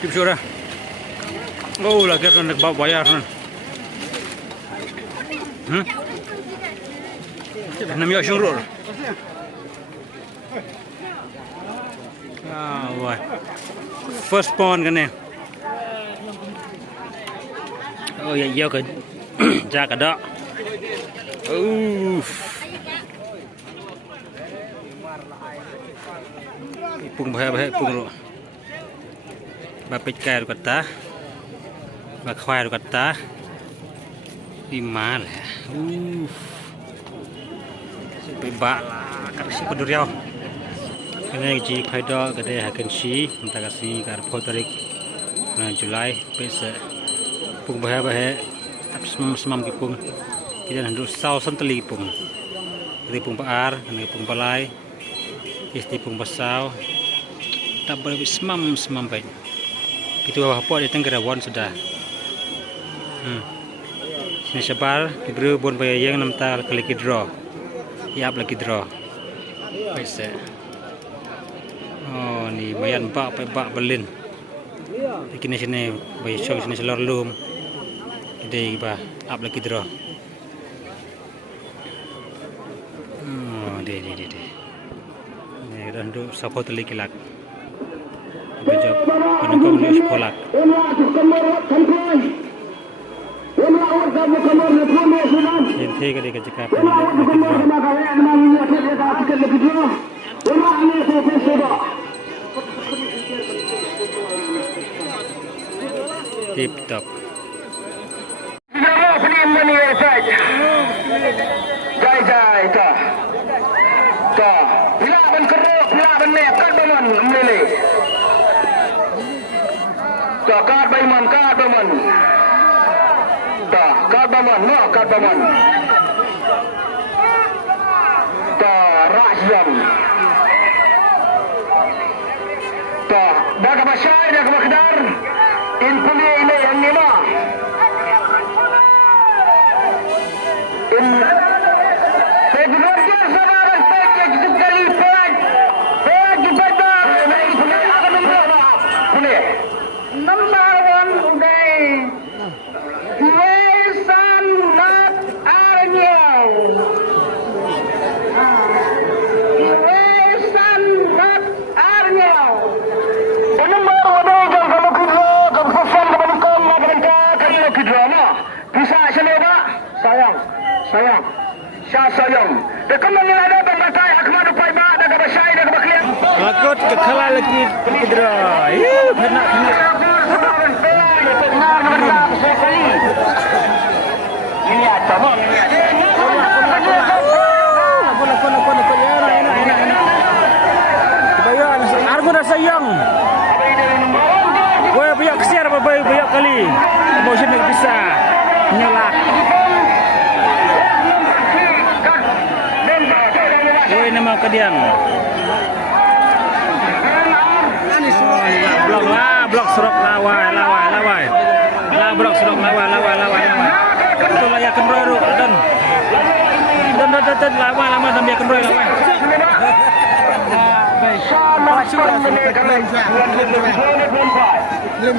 Tiếp xuống ra. Ô là cái con bao bayar con. Nam yo xuống rồi. Rồi. First spawn cái này. Oh ya yo cái ra cả đó. Pung bahaya pung lo. Ba pecah kata. Ba khoai kata. Lima lah. Sampai bak kasih peduriau. Kena ji kaido kedai hakan si entah kasih kar potarik Julai pesa pung bahaya semam kipung kita hendak saw senteli pung dari pung paar dari pung palai isti pung pasau tak boleh semam baik itu apa di tenggarawan sudah sini sebar diberi bon bayang namta lagi draw iap lagi draw pesa oh ni bayan bak belin kini sini bayi show sini selor lum ide ba up lagi draw de ni dah duk support lagi lak bejob penekong ni sekolak ente ke dia cakap tip top jai ta bila ban keruk bila ban nek kan baman mele ta kad baman ta kad baman no kad baman ta rasyam ta daga basyai daga bakdar in puli ile yang lima in Februari sabaran package sekali page pada number 1 today Wesan not Arnyau Wesan not Arnyau number 1 kalau kita keputusan kebanyakan kalau kita bisa seleba sayang sayang dekat mana ada berbagai akmad upai ba daga basyai daga baklian lakot kekala lagi kidra benak ini ada mo bayan argo dah sayang gue banyak kesiar banyak kali mau sini bisa nyelak nama kedian blok serok lawai blok serok lawai itu layak kenroy dan lama dan dia kenroy lawai Lim